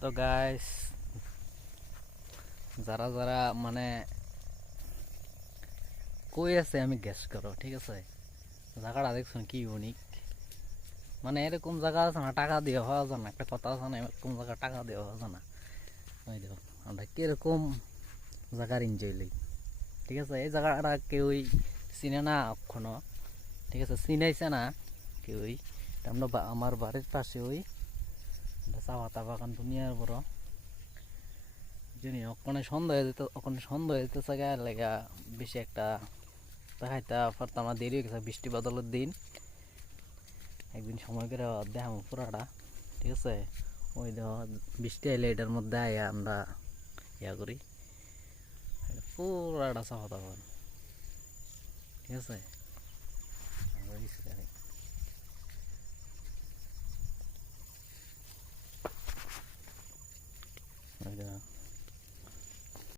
তো গাইস, যারা যারা মানে কই আছে আমি গেস করো, ঠিক আছে? জায়গাটা দেখছেন কি ইউনিক, মানে এরকম জায়গা আছে না টাকা দিয়ে হওয়া যায় না, একটা কথা আছে না, এরকম জায়গা টাকা দিয়ে হওয়া যায় না। ওই দেখো আমরা কিরকম জায়গার এনজয় লই, ঠিক আছে? এই জায়গাটা কেউই চিনে না এখনো, ঠিক আছে? চিনাইছে না কেউই। আমরা আমার বাড়ির পাশে ওই চা পাতা বাগান দুনিয়ার বড় জানি ওখানে সন্ধ্যা হয়ে যেত, ওখানে সন্ধ্যা হয়ে যেতেছে গা লেগা বেশি একটা দেখাইতে পারতাম না, দেরি হয়ে গেছে বৃষ্টি বাদলের দিন। একদিন সময় করে দেখাম পুরাটা, ঠিক আছে? ওই দেখো বৃষ্টি আইলে এটার মধ্যে আয়া আমরা ইয়া করি, পুরাটা চা পাতা বাগান, ঠিক আছে?